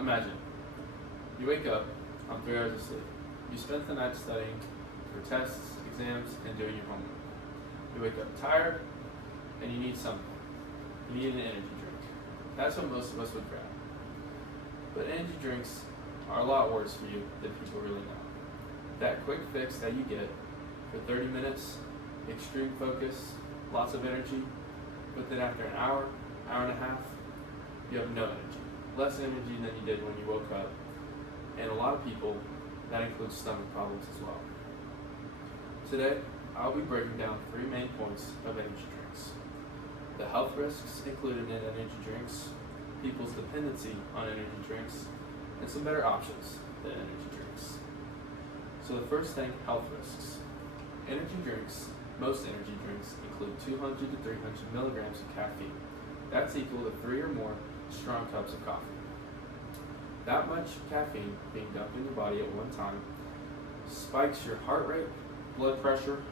Imagine, you wake up on 3 hours of sleep. You spent the night studying for tests, exams, and doing your homework. You wake up tired, and you need something. You need an energy drink. That's what most of us would grab. But energy drinks are a lot worse for you than people really know. That quick fix that you get for 30 minutes, extreme focus, lots of energy, but then after an hour, hour and a half, you have no energy. Less energy than you did when you woke up. And a lot of people, that includes stomach problems as well. Today, I'll be breaking down 3 main points of energy drinks. The health risks included in energy drinks, people's dependency on energy drinks, and some better options than energy drinks. So the first thing, health risks. Most energy drinks include 200 to 300 milligrams of caffeine. That's equal to 3 or more strong cups of coffee. That much caffeine being dumped in your body at one time spikes your heart rate, blood pressure,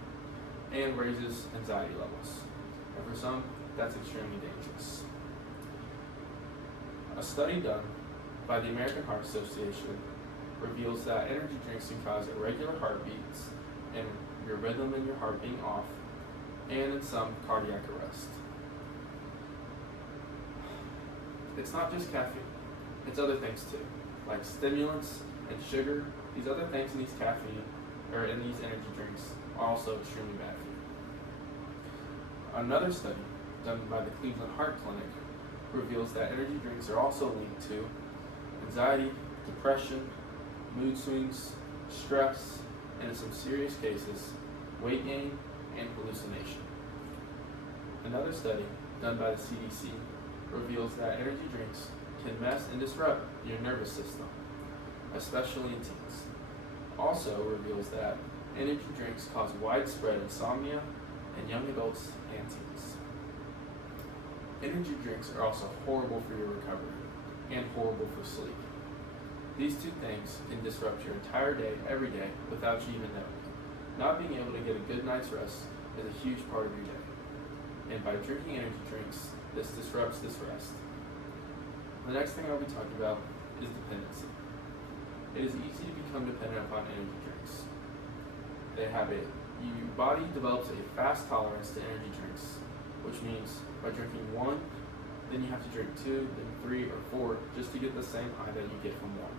and raises anxiety levels. And for some, that's extremely dangerous. A study done by the American Heart Association reveals that energy drinks can cause irregular heartbeats and your rhythm in your heart being off, and in some, cardiac arrest. It's not just caffeine, it's other things too, like stimulants and sugar. These other things in these energy drinks are also extremely bad for you. Another study done by the Cleveland Heart Clinic reveals that energy drinks are also linked to anxiety, depression, mood swings, stress, and in some serious cases, weight gain and hallucination. Another study done by the CDC reveals that energy drinks can mess and disrupt your nervous system, especially in teens. Also reveals that energy drinks cause widespread insomnia in young adults and teens. Energy drinks are also horrible for your recovery and horrible for sleep. These two things can disrupt your entire day, every day, without you even knowing. Not being able to get a good night's rest is a huge part of your day. And by drinking energy drinks, this disrupts this rest. The next thing I'll be talking about is dependency. It is easy to become dependent upon energy drinks. Your body develops a fast tolerance to energy drinks, which means by drinking one, then you have to drink 2, then 3 or 4 just to get the same high that you get from one.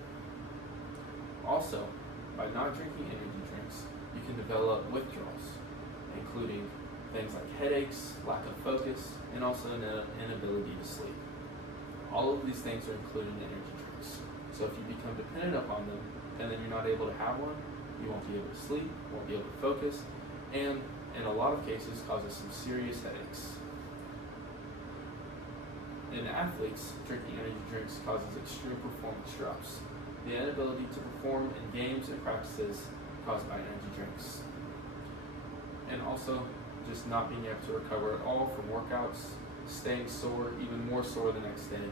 Also, by not drinking energy drinks, you can develop withdrawals, including things like headaches, lack of focus, and also an inability to sleep. All of these things are included in energy drinks. So if you become dependent upon them, and then you're not able to have one, you won't be able to sleep, won't be able to focus, and in a lot of cases causes some serious headaches. In athletes, drinking energy drinks causes extreme performance drops. The inability to perform in games and practices caused by energy drinks. And also, just not being able to recover at all from workouts, staying sore, even more sore the next day,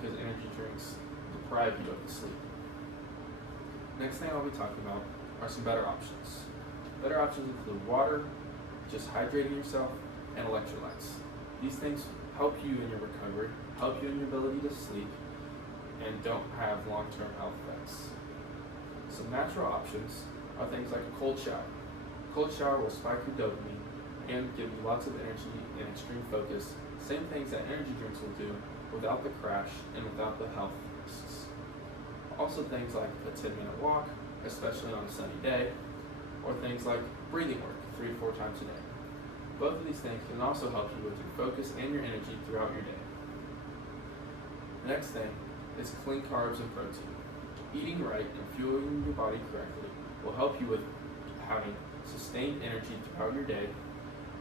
because energy drinks deprive you of the sleep. Next thing I'll be talking about are some better options. Better options include water, just hydrating yourself, and electrolytes. These things help you in your recovery, help you in your ability to sleep, and don't have long-term health effects. Some natural options are things like a cold shower. A cold shower will spike your dopamine and give you lots of energy and extreme focus, same things that energy drinks will do without the crash and without the health risks. Also things like a 10-minute walk, especially on a sunny day, or things like breathing work 3 to 4 times a day. Both of these things can also help you with your focus and your energy throughout your day. The next thing is clean carbs and protein. Eating right and fueling your body correctly will help you with having sustained energy throughout your day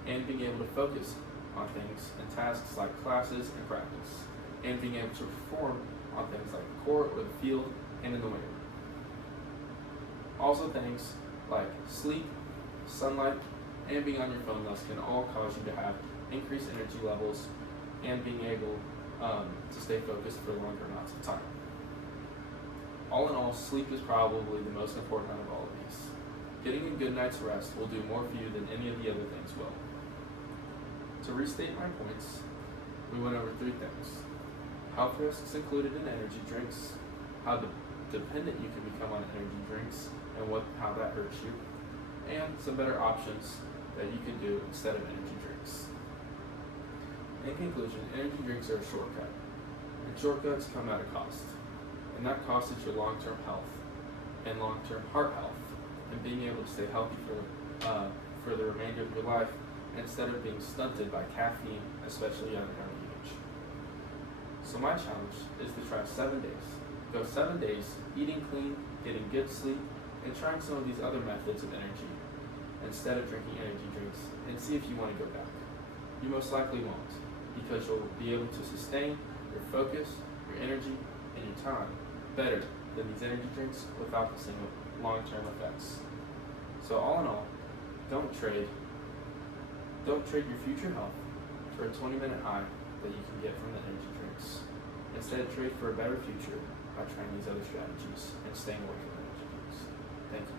and being able to focus on things and tasks like classes and practice, and being able to perform on things like the court or the field and in the weight room. Also things like sleep, sunlight, and being on your phone less can all cause you to have increased energy levels and being able to stay focused for longer amounts of time. All in all, sleep is probably the most important out of all of these. Getting a good night's rest will do more for you than any of the other things will. To restate my points, we went over 3 things. Health risks included in energy drinks, how dependent you can become on energy drinks and how that hurts you, and some better options that you can do instead of energy drinks. In conclusion, energy drinks are a shortcut, and shortcuts come at a cost, and that cost is your long-term health and long-term heart health, and being able to stay healthy for the remainder of your life instead of being stunted by caffeine, especially at an early age. So my challenge is to try 7 days. Go 7 days eating clean, getting good sleep, and trying some of these other methods of energy instead of drinking energy drinks, and see if you want to go back. You most likely won't, because you'll be able to sustain your focus, your energy, and your time better than these energy drinks without the same long-term effects. So all in all, don't trade your future health for a 20-minute high that you can get from the energy drinks. Instead, trade for a better future by trying these other strategies and staying away from energy drinks. Thank you.